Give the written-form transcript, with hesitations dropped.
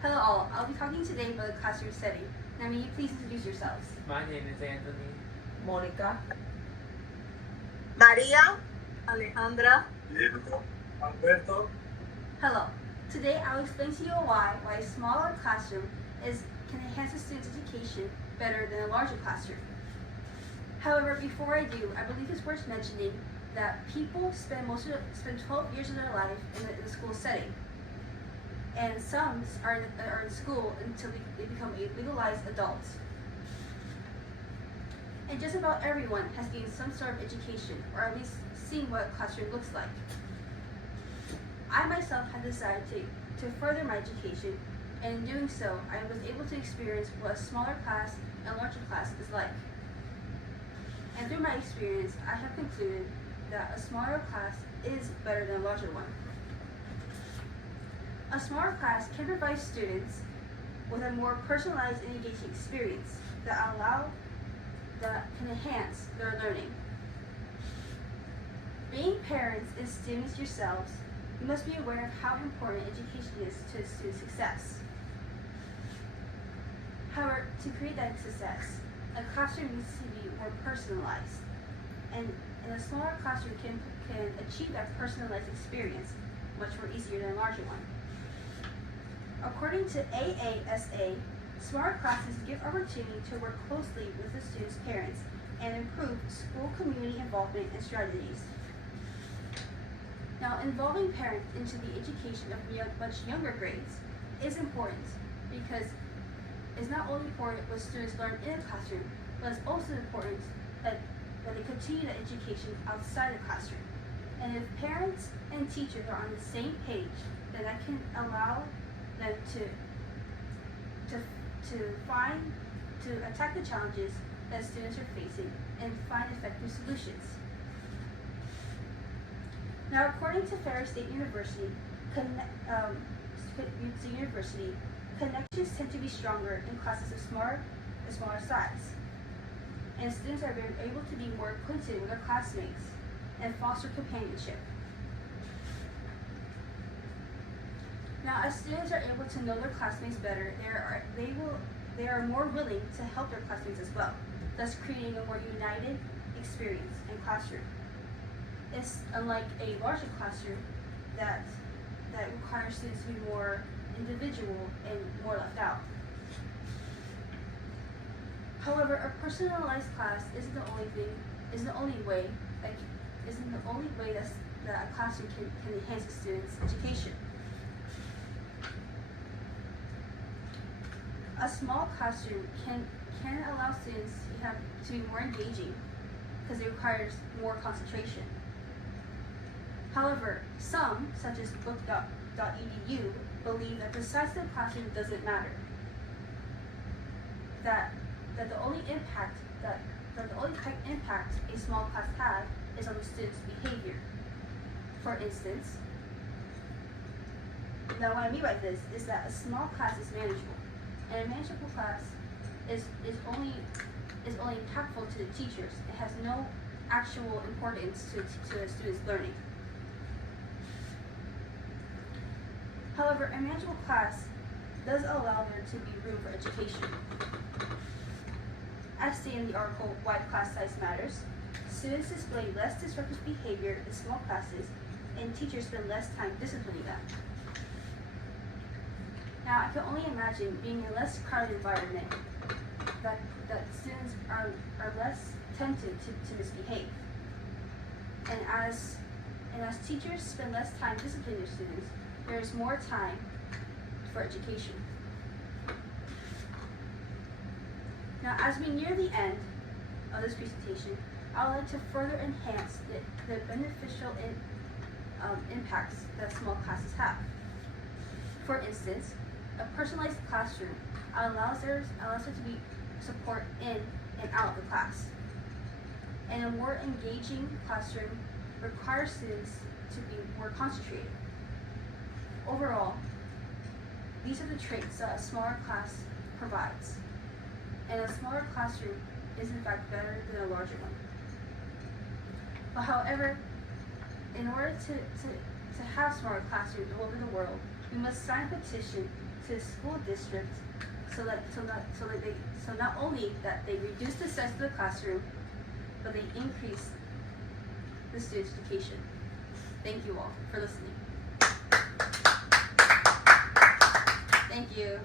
Hello all, I'll be talking today about the classroom setting. Now may you please introduce yourselves. My name is Anthony. Mónica. María, Alejandra. Diego, Alberto. Hello. Today I'll explain to you why a smaller classroom can enhance a student's education better than a larger classroom. However, before I do, I believe it's worth mentioning that people spend 12 years of their life in the school setting. And some are in school until they become legalized adults. And just about everyone has gained some sort of education, or at least seen what a classroom looks like. I myself have decided to further my education, and in doing so, I was able to experience what a smaller class and larger class is like. And through my experience, I have concluded that a smaller class is better than a larger one. A smaller class can provide students with a more personalized and engaging experience that can enhance their learning. Being parents and students yourselves, you must be aware of how important education is to a student's success. However, to create that success, a classroom needs to be more personalized, and a smaller classroom can achieve that personalized experience much more easier than a larger one. According to AASA, smart classes give opportunity to work closely with the students' parents and improve school community involvement and strategies. Now, involving parents into the education of much younger grades is important because it's not only important what students learn in a classroom, but it's also important that they continue that education outside the classroom. And if parents and teachers are on the same page, then that can allow them to attack the challenges that students are facing and find effective solutions. Now, according to Ferris State University, connections tend to be stronger in classes of smaller size, and students are able to be more acquainted with their classmates and foster companionship. Now, as students are able to know their classmates better, they are more willing to help their classmates as well, thus creating a more united experience in classroom. It's unlike a larger classroom that requires students to be more individual and more left out. However, a personalized class isn't the only way that a classroom can enhance a student's education. A small classroom can allow students to be more engaging because it requires more concentration. However, some, such as book.edu, believe that the size of the classroom doesn't matter. That the only impact a small class has is on the student's behavior. For instance, now what I mean by this is that a small class is manageable, and a manageable class is only impactful to the teachers. It has no actual importance to the students' learning. However, a manageable class does allow there to be room for education. As stated in the article, Why Class Size Matters, students display less disruptive behavior in small classes, and teachers spend less time disciplining them. Now, I can only imagine being in a less crowded environment that students are less tempted to misbehave. And as teachers spend less time disciplining their students, there is more time for education. Now, as we near the end of this presentation, I would like to further enhance the beneficial impacts that small classes have. For instance, a personalized classroom allows there to be support in and out of the class. And a more engaging classroom requires students to be more concentrated. Overall, these are the traits that a smaller class provides. And a smaller classroom is in fact better than a larger one. But however, in order to have smaller classrooms all over the world, we must sign a petition to the school district so not only that they reduce the size of the classroom, but they increase the students' education. Thank you all for listening. Thank you.